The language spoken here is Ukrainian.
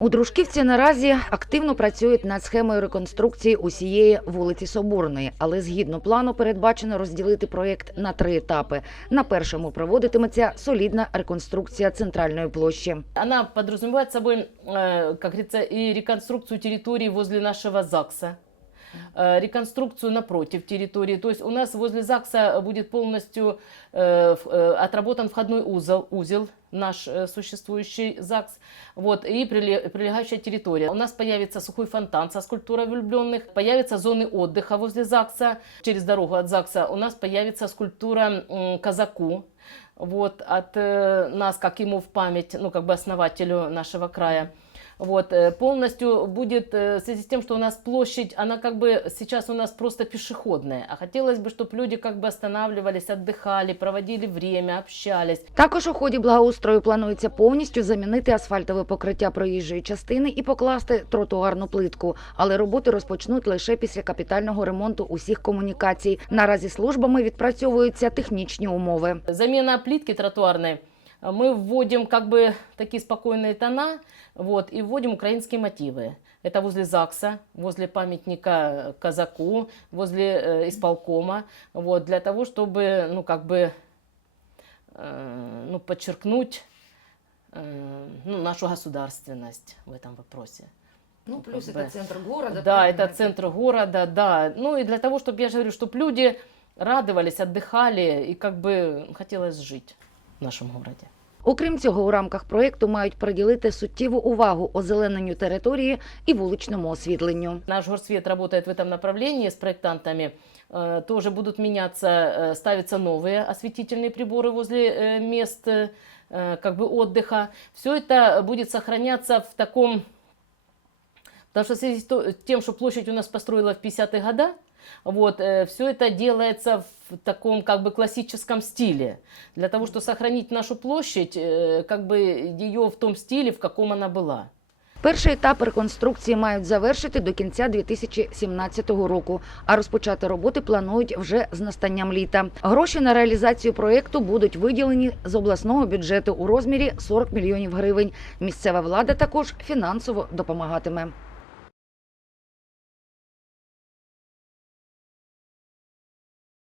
У Дружківці наразі активно працюють над схемою реконструкції усієї вулиці Соборної, але згідно плану передбачено розділити проєкт на три етапи. На першому проводитиметься солідна реконструкція центральної площі. Вона подразумевает собою, як і реконструкцію території возле нашого ЗАГСа, реконструкцию напротив территории. То есть у нас возле ЗАГСа будет полностью э, в- э, отработан входной узел, узел наш э, существующий ЗАГС, вот, и приле- прилегающая территория. У нас появится сухой фонтан со скульптурой влюбленных, появятся зоны отдыха возле ЗАГСа, через дорогу от ЗАГСа у нас появится скульптура м, казаку, вот, от э, нас, как ему в память, ну, как бы основателю нашего края. Вот, э, полностью будет, э, в связи с тем, что у нас площадь, она как бы сейчас у нас просто пешеходная, а хотелось бы, чтобы люди как бы останавливались, отдыхали, проводили время, общались. Також у ході благоустрою планується повністю замінити асфальтове покриття проїжджої частини і покласти тротуарну плитку. Але роботи розпочнуть лише після капітального ремонту усіх комунікацій. Наразі службами відпрацьовуються технічні умови. Замена плитки тротуарной, э, мы вводим как бы такие спокойные тона, вот, и вводим украинские мотивы. Это возле ЗАГСа, возле памятника казаку, возле э, исполкома, вот, для того, чтобы, ну, как бы, э, ну, подчеркнуть э, ну, нашу государственность в этом вопросе. Ну, плюс Как бы. центр Да, это центр города, да. Ну и для того, чтобы, я же говорю, чтобы люди радовались, отдыхали и как бы хотелось жить в нашем городе. Окрім цього, у рамках проєкту мають приділити суттєву увагу озелененню території і вуличному освітленню. Наш горсвет работает в этом направлении с проектантами. Э, Тоже будут меняться, э, ставятся новые осветительные приборы возле э, мест э, как бы отдыха. Все это будет сохраняться в таком... Потому что в связи с то- тем, что площадь у нас построила в 50-е годы, вот, все это делается в таком как бы классическом стиле. Для того, чтобы сохранить нашу площадь, э, как бы ее в том стиле, в каком она была. Перший етап реконструкції мають завершити до кінця 2017 року, а розпочати роботи планують вже з настанням літа. Гроші на реалізацію проєкту будуть виділені з обласного бюджету у розмірі 40 мільйонів гривень. Місцева влада також фінансово допомагатиме.